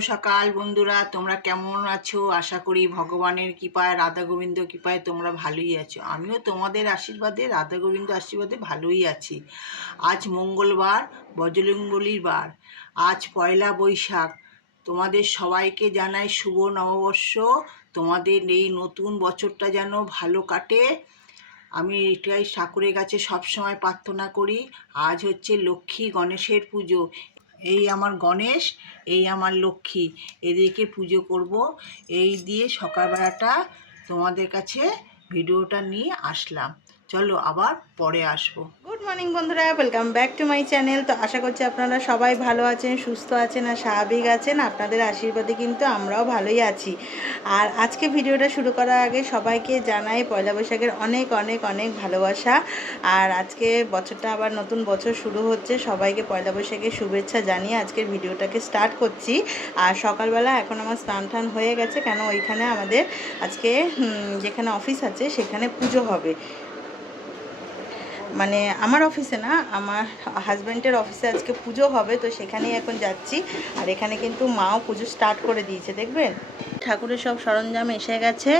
সকাল বন্ধুরা, তোমরা কেমন আছো? আশা করি ভগবানের কৃপায়, রাধা গোবিন্দ কৃপায় তোমরা ভালোই আছো। আমিও তোমাদের আশীর্বাদে, রাধা গোবিন্দ আশীর্বাদে ভালোই আছি। আজ মঙ্গলবার, বজরঙ্গলির বার। আজ পয়লা বৈশাখ। তোমাদের সবাইকে জানাই শুভ নববর্ষ। তোমাদের এই নতুন বছরটা যেন ভালো কাটে। আমি এটাই ঠাকুরের কাছে সবসময় প্রার্থনা করি। আজ হচ্ছে লক্ষ্মী গণেশের পুজো। এই আমার গণেশ, এই আমার লক্ষ্মী। এদেরকে পুজো করব। এই দিয়ে সকালবেলাটা তোমাদের কাছে ভিডিওটা নিয়ে আসলাম। চলো আবার পরে আসব। গুড মর্নিং বন্ধুরা welcome back to my channel তো আশা করছি আপনারা সবাই ভালো আছেন, সুস্থ আছেন আর স্বাভাবিক আছেন। আপনাদের আশীর্বাদে কিন্তু আমরাও ভালোই আছি। আর আজকে ভিডিওটা শুরু করার আগে সবাইকে জানাই, পয়লা বৈশাখের অনেক অনেক অনেক ভালোবাসা। আর আজকে বছরটা আবার নতুন বছর শুরু হচ্ছে। সবাইকে পয়লা বৈশাখের শুভেচ্ছা জানিয়ে আজকের ভিডিওটাকে স্টার্ট করছি। আর সকালবেলা এখন আমার স্নান টান হয়ে গেছে। কেন ওইখানে আমাদের আজকে যেখানে অফিস আছে, সেখানে পুজো হবে। মানে আমার অফিসে না, আমার হাজব্যান্ডের অফিসে আজকে পুজো হবে, তো সেখানেই এখন যাচ্ছি। আর এখানে কিন্তু মাও পুজো স্টার্ট করে দিয়েছে, দেখবেন? ঠাকুরের সব সরঞ্জাম এসে গেছে।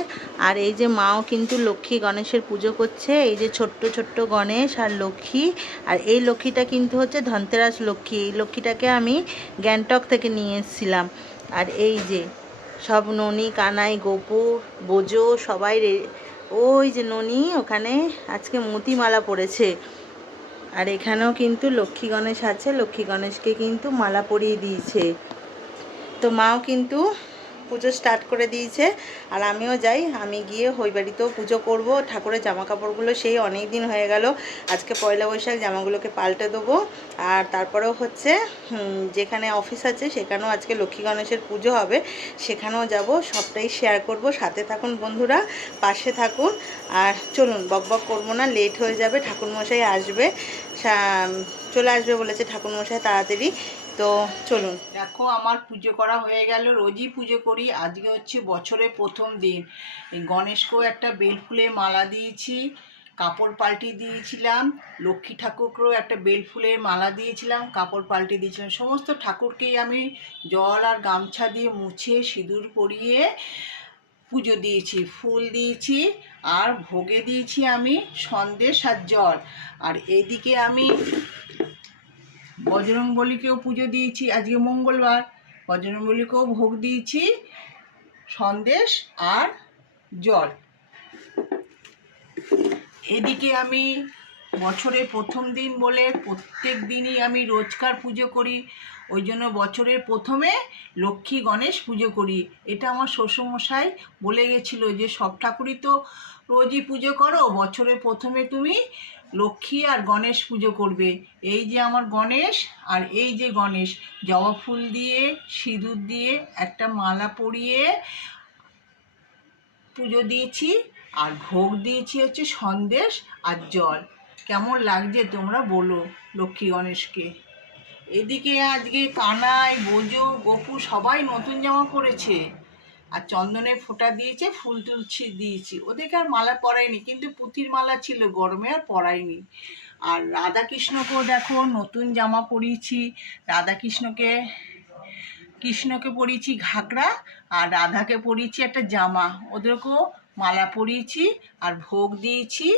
আর এই যে মাও কিন্তু লক্ষ্মী গণেশের পুজো করছে, এই যে ছোট্ট ছোট্ট গণেশ আর লক্ষ্মী। আর এই লক্ষ্মীটা কিন্তু হচ্ছে ধনতেরাস লক্ষ্মী, এই লক্ষ্মীটাকে আমি গ্যাংটক থেকে নিয়ে এসেছিলাম। আর এই যে সব ননি, কানাই গোপুর বোজো সবাই ওই যে ননি, ওখানে আজকে মতিমালা পড়েছে। আর এখানেও কিন্তু লক্ষ্মী গণেশ আছে, লক্ষ্মী গণেশকে কিন্তু মালা পরিয়ে দিয়েছে। তো মাও কিন্তু পুজো স্টার্ট করে দিয়েছে। আর আমিও যাই, আমি গিয়ে হই বাড়িতেও পুজো করব। ঠাকুরের জামা কাপড়গুলো সেই অনেক দিন হয়ে গেল। আজকে পয়লা বৈশাখ জামাগুলোকে পাল্টে দেবো। আর তারপরেও হচ্ছে যেখানে অফিস আছে সেখানেও আজকে লক্ষ্মী গণেশের পুজো হবে। সেখানেও যাব, সবটাই শেয়ার করব। সাথে থাকুন বন্ধুরা, পাশে থাকুন। আর চলুন বক বক করব না লেট হয়ে যাবে, ঠাকুরমশাই আসবে। চলে আসবে বলেছে ঠাকুরমশাই তাড়াতাড়ি। তো চলুন। দেখো, আমার পুজো করা হয়ে গেল, রোজই পুজো করি। আজকে হচ্ছে বছরের প্রথম দিন। গণেশকেও একটা বেলফুলের মালা দিয়েছি, কাপড় পাল্টি দিয়েছিলাম, লক্ষ্মী ঠাকুরকেও একটা বেলফুলের মালা দিয়েছিলাম, কাপড় পাল্টি দিয়েছিলাম। সমস্ত ঠাকুরকেই আমি জল আর গামছা দিয়ে মুছে, সিঁদুর পরিয়ে পুজো দিয়েছি, ফুল দিয়েছি, আর ভোগে দিয়েছি আমি সন্দেশ আর জল। আর এদিকে আমি বজরংবলীকেও পুজো দিয়েছি আজকে মঙ্গলবার। বজরংবলীকেও ভোগ দিয়েছি, সন্দেশ আর জল। এদিকে আমি বছরের প্রথম দিন বলে প্রত্যেক দিনই আমি রোজকার পুজো করি, ওই জন্য বছরের প্রথমে লক্ষ্মী গণেশ পুজো করি। এটা আমার শ্বশুরমশাই বলে গেছিল যে, সব ঠাকুরই তো রোজই পুজো করো, বছরের প্রথমে তুমি লক্ষ্মী আর গণেশ পুজো করবে। এই যে আমার গণেশ আর এই যে গণেশ, জবা ফুল দিয়ে, সিঁদুর দিয়ে একটা মালা পরিয়ে পুজো দিয়েছি আর ভোগ দিয়েছি হচ্ছে সন্দেশ আর জল। কেমন লাগছে তোমরা বলো লক্ষ্মী গণেশকে। এদিকে আজকে কানাই, বোজো, গপু সবাই নতুন জামা পরেছে। আর চন্দনের ফোঁটা দিয়েছে, ফুল তুলছি দিয়েছি। ওদেরকে আর মালা পরাইনি, কিন্তু পুঁতির মালা ছিল গরমে আর পরাইনি। আর রাধাকৃষ্ণকেও দেখো নতুন জামা পরিয়েছি, রাধাকৃষ্ণকে, কৃষ্ণকে পরিয়েছি ঘাগরা আর রাধাকে পরিয়েছি একটা জামা। ওদেরকেও মালা পরিয়েছি আর ভোগ দিয়েছি,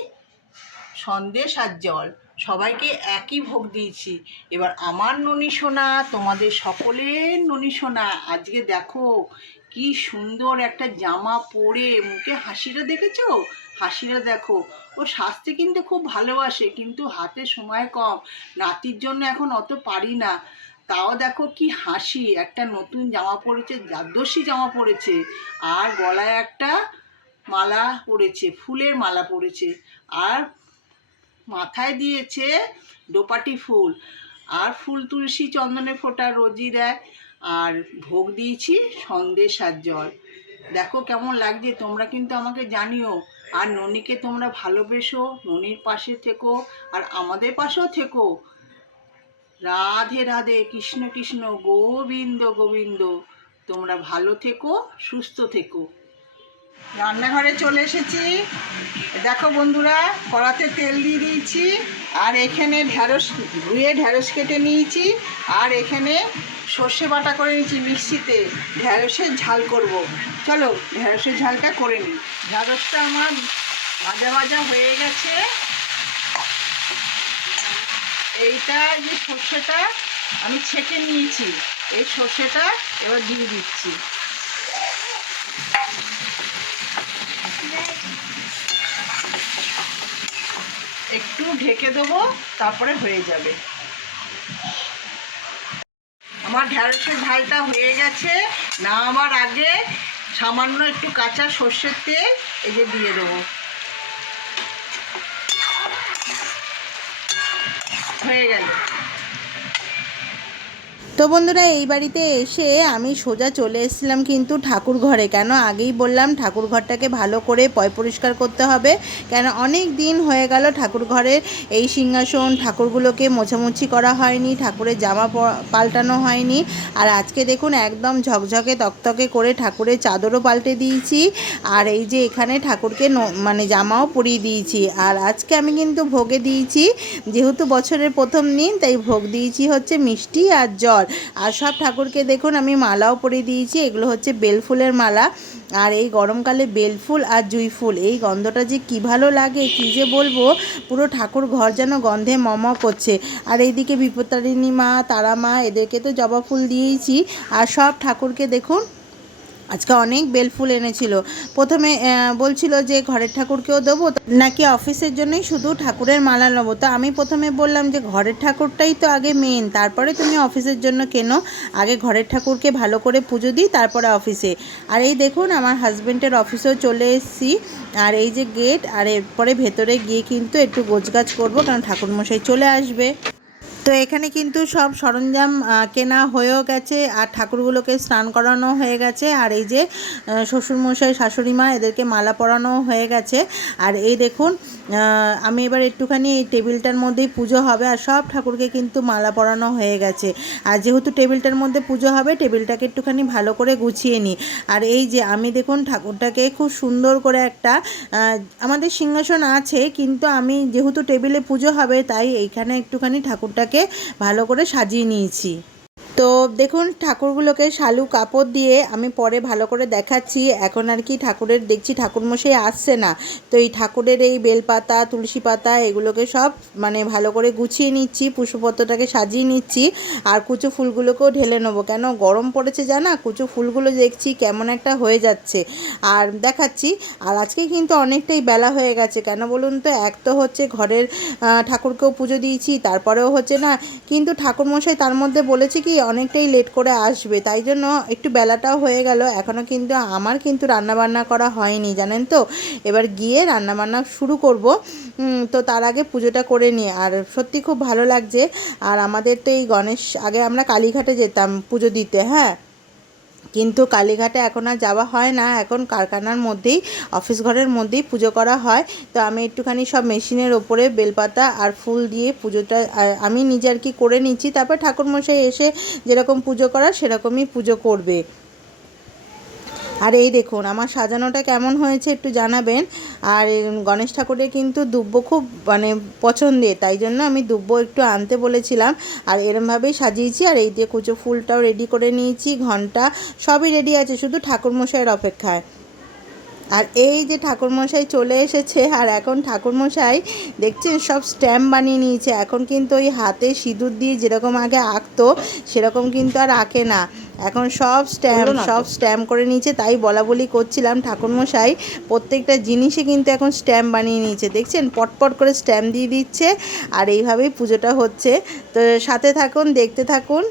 সন্দেশ আর জল। সবাইকে একই ভোগ দিয়েছি। এবার আমার ননী সোনা, তোমাদের সকলের ননী সোনা। আজকে দেখো কি সুন্দর একটা জামা পরে মুখে হাসিটা দেখেছ? হাসিটা দেখো। ও সাজতে কিন্তু খুব ভালোবাসে, কিন্তু হাতে সময় কম। নাতির জন্য এখন অত পারি না। তাও দেখো কি হাসি, একটা নতুন জামা পরেছে জাদ্দর্শী জামা পরেছে। আর গলায় একটা মালা পরেছে, ফুলের মালা পরেছে। আর মাথায় দিয়েছে দোপাটি ফুল। আর ফুল তুলসী চন্দনে ফোঁটা রোজই দেয়। আর ভোগ দিয়েছি সন্দেশ আর জল। দেখো কেমন লাগছে, তোমরা কিন্তু আমাকে জানিও। আর ননীকে তোমরা ভালোবেসো, ননির পাশে থেকো, আর আমাদের পাশেও থেকো। রাধে রাধে, কৃষ্ণ কৃষ্ণ, গোবিন্দ গোবিন্দ। তোমরা ভালো থেকো, সুস্থ থেকো। রান্নাঘরে চলে এসেছি। দেখো বন্ধুরা, কড়াতে তেল দিয়ে দিয়েছি, আর এখানে ঢ্যাঁড়স ধুয়ে ঢ্যাঁড়স কেটে নিয়েছি, আর এখানে সর্ষে বাটা করে নিয়েছি মিক্সিতে ঢ্যাঁড়সের ঝাল করব। চলো ঢ্যাঁড়সের ঝালটা করে নিই। ঢ্যাঁড়সটা আমার ভাজা ভাজা হয়ে গেছে। এইটা যে সর্ষেটা আমি ছেঁকে নিয়েছি, এই সর্ষেটা এবার দিয়ে দিচ্ছি। একটু ঢেকে দেবো, তারপরে হয়ে যাবে। আমার ঢ্যাঁড়সের ঝালটা হয়ে গেছে। না আমার আগে সামান্য একটু কাঁচা সর্ষের তেল এই যে দিয়ে দেবো। হয়ে গেল। তো বন্ধুরা, এই বাড়িতে এসে আমি সোজা চলে এসেছিলাম কিন্তু ঠাকুর ঘরে। কেন? আগেই বললাম ঠাকুর ঘরটাকে ভালো করে পয় পরিষ্কার করতে হবে। কেন? অনেক দিন হয়ে গেল ঠাকুর ঘরের এই সিংহাসন, ঠাকুরগুলোকে মোছামুছি করা হয়নি, ঠাকুরের জামা পাল্টানো হয়নি। আর আজকে দেখুন একদম ঝকঝকে তকতকে করে ঠাকুরের চাদরও পাল্টে দিয়েছি। আর এই যে এখানে ঠাকুরকে মানে জামাও পরিয়ে দিয়েছি। আর আজকে আমি কিন্তু ভোগে দিয়েছি, যেহেতু বছরের প্রথম দিন, তাই ভোগ দিয়েছি হচ্ছে মিষ্টি আর জল। আর সব ঠাকুরকে দেখুন, আমি মালাও পরে দিয়েছি। এগুলো হচ্ছে বেলফুলের মালা। আর এই গরমকালে বেলফুল আর জুঁই ফুল, এই গন্ধটা যে কী ভালো লাগে, কী যে বলব, পুরো ঠাকুর ঘর যেন গন্ধে মম করছে। আর এইদিকে বিপত্তারিণী মা, তারা মা, এদেরকে তো জবা ফুল দিয়েইছি। আর সব ঠাকুরকে দেখুন আজকে অনেক বেলফুল এনেছিল। প্রথমে বলছিল যে ঘরের ঠাকুরকেও দেবো নাকি অফিসের জন্যই শুধু ঠাকুরের মালা নেব? তো আমি প্রথমে বললাম যে ঘরের ঠাকুরটাই তো আগে মেন তারপরে তুমি অফিসের জন্য কেনো? আগে ঘরের ঠাকুরকে ভালো করে পুজো দিই, তারপরে অফিসে। আর এই দেখুন, আমার হাজব্যান্ডের অফিসেও চলে এসেছি। আর এই যে গেট আর এরপরে ভেতরে গিয়ে কিন্তু একটু গোছগাছ করব, কারণ ঠাকুরমশাই চলে আসবে। তো এখানে কিন্তু সব সরঞ্জাম কেনা হয়েও গেছে আর ঠাকুরগুলোকে স্নান করানো হয়ে গেছে। আর এই যে শ্বশুরমশাই শাশুড়ি মা এদেরকে মালা পরানো হয়ে গেছে। আর এই দেখুন আমি এবার একটুখানি এই টেবিলটার মধ্যেই পুজো হবে আর সব ঠাকুরকে কিন্তু মালা পরানো হয়ে গেছে। আর যেহেতু টেবিলটার মধ্যে পুজো হবে, টেবিলটাকে একটুখানি ভালো করে গুছিয়ে নিই। আর এই যে, আমি দেখুন, ঠাকুরটাকে খুব সুন্দর করে একটা আমাদের সিংহাসন আছে, কিন্তু আমি যেহেতু টেবিলে পুজো হবে, তাই এইখানে একটুখানি ঠাকুরটাকে ভালো করে সাজিয়ে নিয়েছি। তো দেখুন, ঠাকুরগুলোকে শালু কাপড় দিয়ে আমি পরে ভালো করে দেখাচ্ছি। এখন আর কি ঠাকুরের দেখছি, ঠাকুরমশাই আসছে না। তো এই ঠাকুরের এই বেলপাতা, তুলসী পাতা এগুলোকে সব মানে ভালো করে গুছিয়ে নিচ্ছি, পুষ্পপত্রটাকে সাজিয়ে নিচ্ছি। আর কুচু ফুলগুলোকেও ঢেলে নেব। কেন? গরম পড়েছে জানা? কুচু ফুলগুলো দেখছি কেমন একটা হয়ে যাচ্ছে। আর দেখাচ্ছি, আর আজকে কিন্তু অনেকটাই বেলা হয়ে গেছে। কেন বলুন তো? এক তো হচ্ছে ঘরের ঠাকুরকেও পুজো দিয়েছি, তারপরেও হচ্ছে না। কিন্তু ঠাকুরমশাই তার মধ্যে বলেছে কি অনেকটাই লেট করে আসবে, তাই জন্য একটু বেলাটাও হয়ে গেল এখনও কিন্তু আমার কিন্তু রান্নাবান্না করা হয়নি, জানেন তো? এবার গিয়ে রান্নাবান্না শুরু করব। তো তার আগে পুজোটা করে নিই আর সত্যি খুব ভালো লাগছে, আর আমাদের তো এই গণেশ, আগে আমরা কালীঘাটে যেতাম পুজো দিতে হ্যাঁ? কিন্তু কালীঘাটে এখন আর যাওয়া হয় না। এখন কারখানার মধ্যেই অফিস ঘরের মধ্যেই পুজো করা হয়। তো আমি একটুখানি সব মেশিনের ওপরে বেলপাতা আর ফুল দিয়ে পুজোটা আমি নিজে আর কি করে নিচ্ছি। তারপর ঠাকুরমশাই এসে যেরকম পুজো করার সেরকমই পুজো করবে। আর এই দেখুন, আমার সাজানোটা কেমন হয়েছে একটু জানাবেন। আর গণেশ ঠাকুরের কিন্তু দুব্ব খুব মানে পছন্দের, তাই জন্য আমি দুব্ব একটু আনতে বলেছিলাম। আর এরমভাবেই সাজিয়েছি, আর এই দিয়ে কুচো ফুলটাও রেডি করে নিয়েছি, ঘণ্টা সবই রেডি আছে, শুধু ঠাকুরমশাইয়ের অপেক্ষায়। আর এই যে ঠাকুরমশাই চলে এসেছে, আর এখন ঠাকুরমশাই দেখছেন সব স্ট্যাম্প বানিয়ে নিয়েছে, এখন কিন্তু ওই হাতে সিঁদুর দিয়ে যেরকম আগে আঁকতো, সেরকম কিন্তু আর আঁকে না। এখন সব স্ট্যাম্প সব স্ট্যাম্প করে নিয়েছে তাই বলা বলি করছিলাম ঠাকুরমশাই। প্রত্যেকটা জিনিসে কিন্তু এখন স্ট্যাম্প বানিয়ে নিয়েছে দেখছেন? পটপট করে স্ট্যাম্প দিয়ে দিচ্ছে আর এইভাবেই পুজোটা হচ্ছে। তো সাথে থাকুন দেখতে থাকুন।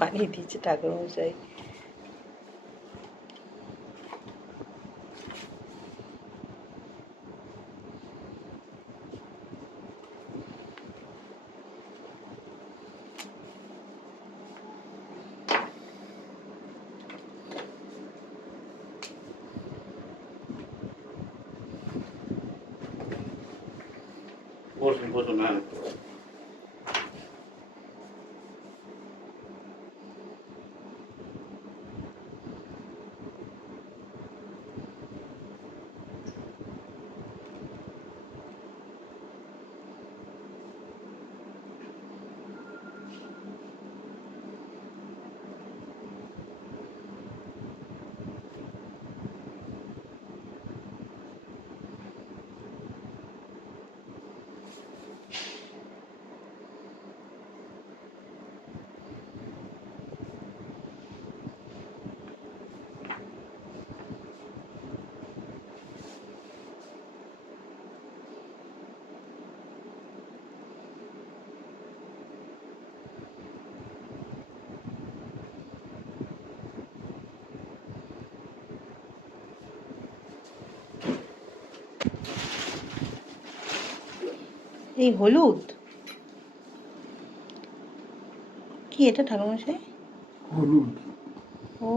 বানিয়ে দিয়েছে ঠাকুরমশাই বসুন বসুন হ্যাঁ এই হলুদ? কি এটা ঠাকুরমশাই? হলুদ ও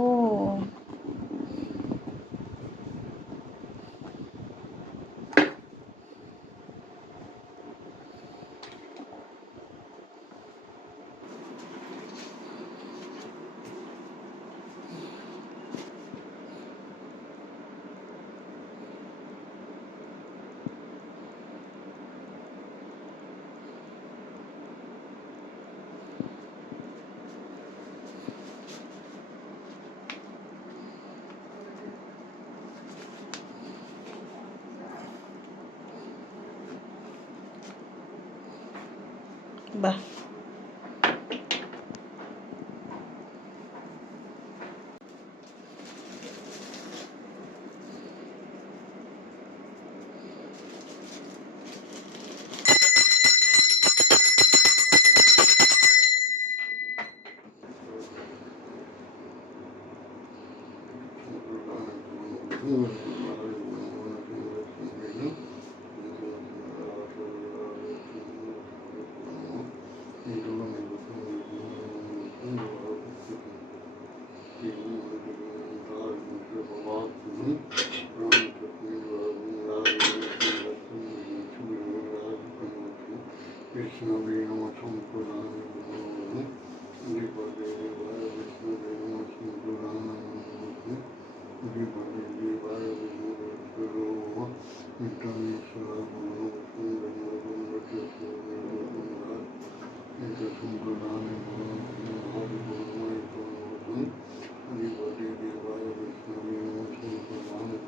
বাহ কৃষ্ণ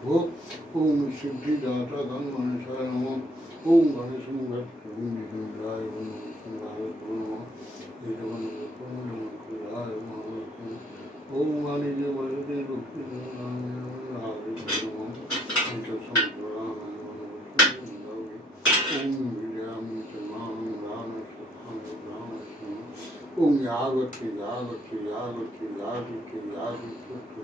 ஓம் சித்தி தாத்தா கண் மனுஷாய நமம் ஓம் கணேசன் கட்சிராய ஓம் வாணிஜ வசதி ருக்தி நமம் ஓம் விஜயாமி சமாமி ராமஸ்வாமி ஓம் யாகத்து யாகத்து யாகத்து யாகத்து யாகத்து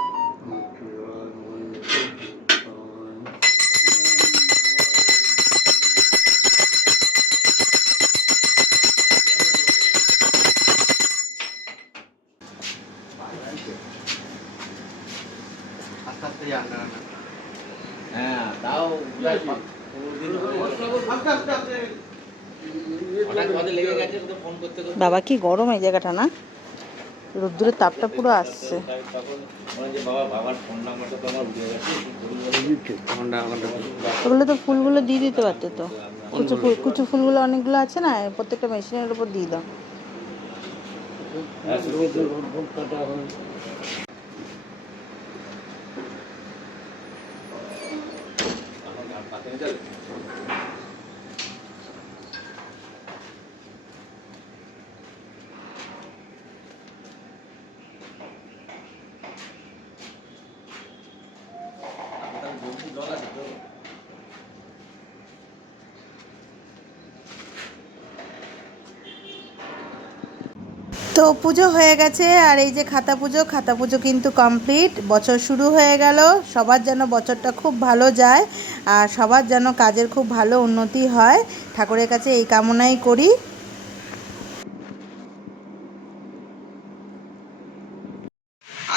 তো ফোন করতে করতে? বাবা কি গরম এই জায়গাটা না? রোদ্দুরের তাপটা পুরো আসছে। তাই তখন মনে যে বাবা বাবার ফোন নাম্বারটা তো আমার উঠে গেছে ফোনটা আমাদের ওগুলো তো ফুলগুলো দিয়ে দিতে পারতে তো। কুচু ফুল কুচু ফুলগুলো অনেকগুলো আছে না প্রত্যেকটা মেশিনের উপর দিয়ে দাও। তো পুজো হয়ে গেছে আর এই যে খাতা পুজো খাতা পুজো কিন্তু কমপ্লিট বছর শুরু হয়ে গেল, সবার যেন বছরটা খুব ভালো যায় আর সবার যেন কাজের খুব ভালো উন্নতি হয়। ঠাকুরের কাছে এই কামনাই করি।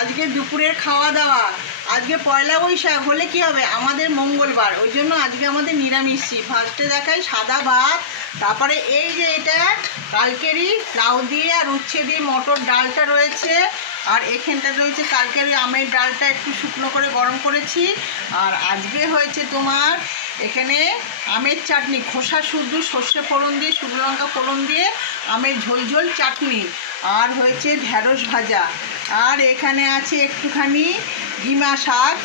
আজকে দুপুরের খাওয়া দাওয়া। আজকে পয়লা বৈশাখ, হলে কি হবে? আমাদের মঙ্গলবার। ওই জন্য আজকে আমাদের নিরামিষই ফার্স্টে দেখাই সাদা ভাত, তারপরে এই যে এটা, কালকেরই লাউ দিয়ে আর উচ্ছে দিয়ে মটর ডালটা রয়েছে। আর এখানটা রয়েছে কালকেরই আমের ডালটা একটু শুকনো করে গরম করেছি। আর আজকে হয়েছে তোমার এখানে আমের চাটনি, খোসা শুদ্ধ সর্ষে ফোড়ন দিয়ে, শুকনো লঙ্কা ফোড়ন দিয়ে, আমের ঝোল ঝোল চাটনি। আর হয়েছে ঢ্যাঁড়স ভাজা। আর এখানে আছে একটুখানি ডিমা শাক।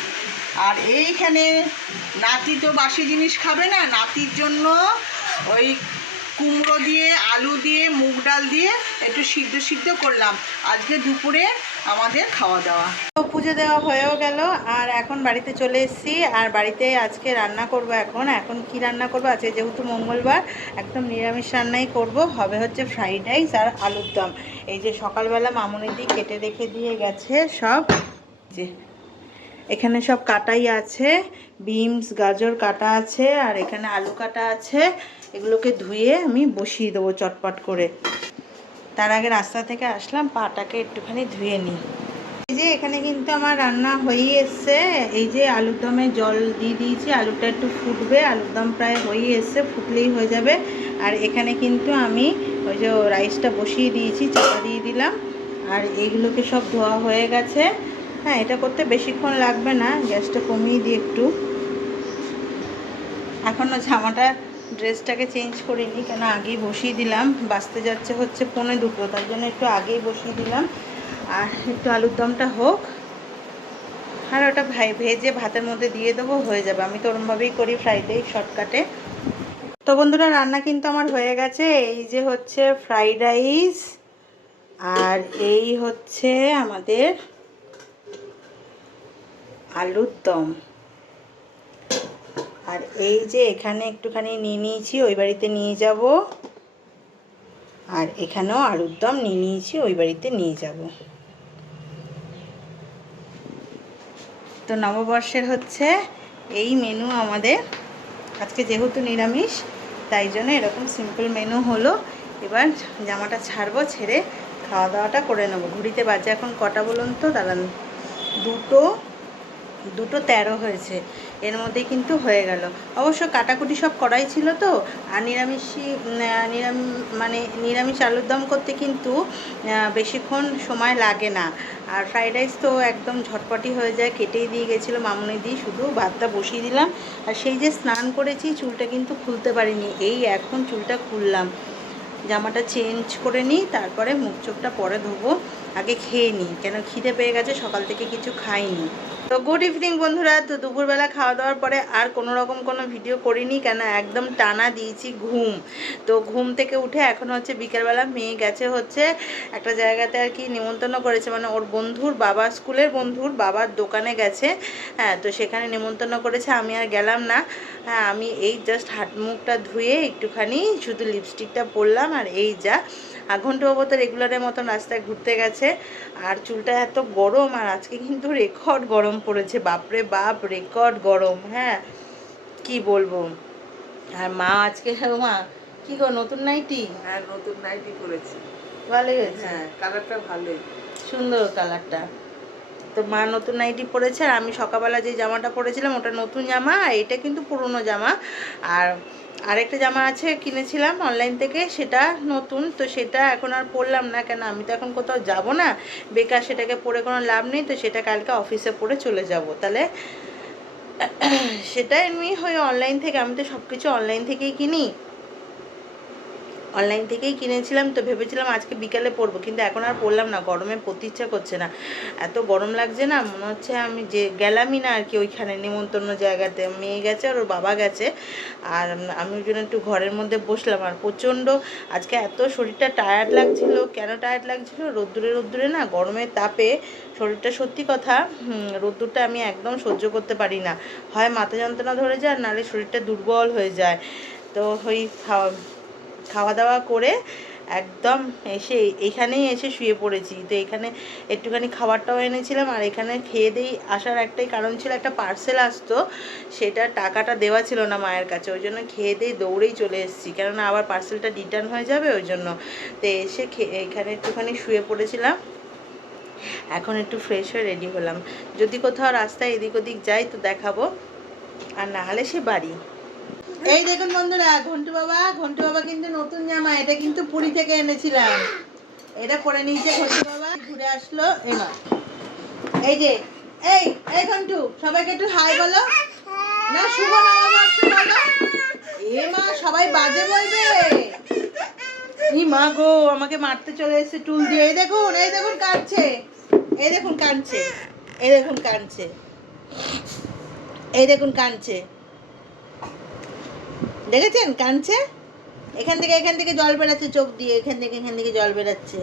আর এইখানে নাতি তো বাসি জিনিস খাবে না, নাতির জন্য ওই কুমড়ো দিয়ে, আলু দিয়ে, মুগ ডাল দিয়ে একটু সিদ্ধ সিদ্ধ করলাম। আজকে দুপুরে আমাদের খাওয়া দাওয়া। তো পুজো দেওয়া হয়েও গেল, আর এখন বাড়িতে চলে এসেছি, আর বাড়িতে আজকে রান্না করব এখন। এখন কি রান্না করব? আজকে যেহেতু মঙ্গলবার, একদম নিরামিষ রান্নাই করব। হবে হচ্ছে ফ্রাইড রাইস আর আলুর দম। এই যে সকালবেলা মামুনি দি কেটে রেখে দিয়ে গেছে সব। যে এখানে সব কাটাই আছে, বিনস, গাজর কাটা আছে, আর এখানে আলু কাটা আছে। এগুলোকে ধুয়ে আমি বসিয়ে দেবো চটপট করে। তার আগে রাস্তা থেকে আসলাম, পাটাকে একটুখানি ধুয়ে নিই। এই যে এখানে কিন্তু আমার রান্না হয়েই এসছে। এই যে আলুর দমে জল দিয়ে দিয়েছি, আলুটা একটু ফুটবে, আলুর দম প্রায় হয়েই এসছে, ফুটলেই হয়ে যাবে। আর এখানে কিন্তু আমি ওই যে রাইসটা বসিয়ে দিয়েছি, চাপা দিয়ে দিলাম। আর এইগুলোকে সব ধোয়া হয়ে গেছে। হ্যাঁ এটা করতে বেশিক্ষণ লাগবে না, গ্যাসটা কমিয়ে দিই একটু। এখনও জামাটা ড্রেসটাকে চেঞ্জ করিনি কেন আগেই বসিয়ে দিলাম। বাঁচতে যাচ্ছে হচ্ছে পৌনে দুটো তার জন্য একটু আগেই বসিয়ে দিলাম। আর একটু আলুর দমটা হোক। আর ওটা ভাই ভেজে ভাতের মধ্যে দিয়ে দেবো, হয়ে যাবে। আমি তো ওরমভাবেই করি ফ্রাইড রাইস শর্টকাটে। তো বন্ধুরা, রান্না কিন্তু আমার হয়ে গেছে। এই যে হচ্ছে ফ্রাইড রাইস, আর এই হচ্ছে আমাদের আলুর দম। আর এই যে এখানে একটুখানি নিয়ে নিয়েছি, ওই বাড়িতে নিয়ে যাব। আর এখানেও আলুর দম নিয়ে নিয়েছি, ওই বাড়িতে নিয়ে যাব। তো নববর্ষের হচ্ছে এই মেনু আমাদের। আজকে যেহেতু নিরামিষ, তাই জন্য এরকম সিম্পল মেনু হলো। এবার জামাটা ছাড়বো, ছেড়ে খাওয়া দাওয়াটা করে নেব। ঘুরিতে বাজে এখন কটা বলুন তো? দাঁড়ান। দুটো দুটো তেরো হয়েছে। এর মধ্যেই কিন্তু হয়ে গেল। অবশ্য কাটাকুটি সব করাই ছিল তো, আর নিরামিষই নিরামিষ মানে নিরামিষ আলুর দম করতে কিন্তু বেশিক্ষণ সময় লাগে না। আর ফ্রাইড রাইস তো একদম ঝটপটি হয়ে যায়, কেটেই দিয়ে গেছিল মামুনি দিয়ে শুধু ভাতটা বসিয়ে দিলাম। আর সেই যে স্নান করেছি, চুলটা কিন্তু খুলতে পারিনি। এই এখন চুলটা খুললাম। জামাটা চেঞ্জ করে নিই, তারপরে মুখ চোখটা পরে ধোবো। আগে খেয়ে নিই কেন খিদে পেয়ে গেছে, সকাল থেকে কিছু খাইনি। তো গুড ইভিনিং বন্ধুরা, তো দুপুরবেলা খাওয়া দাওয়ার পরে আর কোনো রকম কোনো ভিডিও করিনি, কেন একদম টানা দিয়েছি ঘুম। তো ঘুম থেকে উঠে এখন হচ্ছে বিকেলবেলা মেয়ে গেছে হচ্ছে একটা জায়গাতে আর কি নিমন্ত্রণ করেছে মানে ওর বন্ধুর বাবা, স্কুলের বন্ধুর বাবার দোকানে গেছে। হ্যাঁ তো সেখানে নিমন্ত্রণ করেছে, আমি আর গেলাম না। হ্যাঁ আমি এই জাস্ট হাত মুখটা ধুয়ে একটুখানি শুধু লিপস্টিকটা পরলাম আর এই যা। আর ঘন্টবাবু তো রেগুলারের মতন রাস্তায় ঘুরতে গেছে। আর চুলটা এত গরম আর আজকে কিন্তু রেকর্ড গরম পড়েছে। বাপরে বাপ রেকর্ড গরম হ্যাঁ। কি বলব? আর মা আজকে মা কি গো নতুন নাইটি? হ্যাঁ নতুন নাইটি করেছি ভালোই হয়েছে। হ্যাঁ কালারটা ভালোই। সুন্দর কালারটা তো মা নতুন নাইটি পরেছে আর আমি সকালবেলা যে জামাটা পরেছিলাম ওটা নতুন জামা, আর এটা কিন্তু পুরনো জামা। আর আরেকটা জামা আছে কিনেছিলাম অনলাইন থেকে, সেটা নতুন, তো সেটা এখন আর পরলাম না। কেন? আমি তো এখন কোথাও যাব না। বেকার সেটাকে পরে কোনো লাভ নেই, তো সেটা কালকে অফিসে পরে চলে যাব। তাহলে সেটা এমনি হয়ে অনলাইন থেকে, আমি তো সব কিছু অনলাইন থেকেই কিনি। অনলাইন থেকেই কিনেছিলাম, তো ভেবেছিলাম আজকে বিকালে পরবো, কিন্তু এখন আর পরলাম না, গরমে পরতে ইচ্ছা করছে না। এত গরম লাগছে না, মনে হচ্ছে আমি যে গেলামই না আর কি ওইখানে নিমন্ত্রণ জায়গাতে। মেয়ে গেছে আর ওর বাবা গেছে, আর আমি ওই জন্য একটু ঘরের মধ্যে বসলাম। আর প্রচণ্ড, আজকে এত শরীরটা টায়ার্ড লাগছিল। কেন টায়ার্ড লাগছিল? রোদ্দুরে রোদ্দুরে না গরমের তাপে শরীরটা সত্যি কথা রোদ্দুরটা আমি একদম সহ্য করতে পারি না। হয় মাথা যন্ত্রণা ধরে যায় নাহলে শরীরটা দুর্বল হয়ে যায়। তো ওই খাওয়া দাওয়া করে একদম এসে এইখানেই এসে শুয়ে পড়েছি। তো এখানে একটুখানি খাবারটাও এনেছিলাম আর এখানে খেয়ে দিয়ে আসার একটাই কারণ ছিল একটা পার্সেল আসতো, সেটা টাকাটা দেওয়া ছিল না মায়ের কাছে। ওই জন্য খেয়ে দিয়ে দৌড়েই চলে এসেছি। কেননা আবার পার্সেলটা রিটার্ন হয়ে যাবে ওই জন্য। তো এসে এখানে একটুখানি শুয়ে পড়েছিলাম। এখন একটু ফ্রেশ হয়ে রেডি হলাম। যদি কোথাও রাস্তায় এদিক ওদিক যাই তো দেখাবো। আর না হলে সে বাড়ি। এই দেখুন বন্ধুরা, ঘন্টু বাবা ঘন্টু বাবা কিন্তু নতুন জামা, এটা কিন্তু পুরী থেকে এনেছিলাম। এটা পরে নিয়েছে ঘন্টু বাবা, ঘুরে আসলো না এই যে, এই এই ঘন্টু, সবাইকে একটু হাই বলো। না, শুভ নববর্ষ বলো এ মা, সবাই বাজে বলবে। ই মা গো, আমাকে মারতে চলে এসেছে টুল দিয়ে। এই দেখুন এই দেখুন কাঁদছে। এই দেখুন কাঁদছে। এই দেখুন কাঁদছে। এই দেখুন কাঁদছে। দেখেছেন কাঁদছে? এখান থেকে এখান থেকে জল বেরোচ্ছে চোখ দিয়ে এখান থেকে এখান থেকে জল বেরাচ্ছে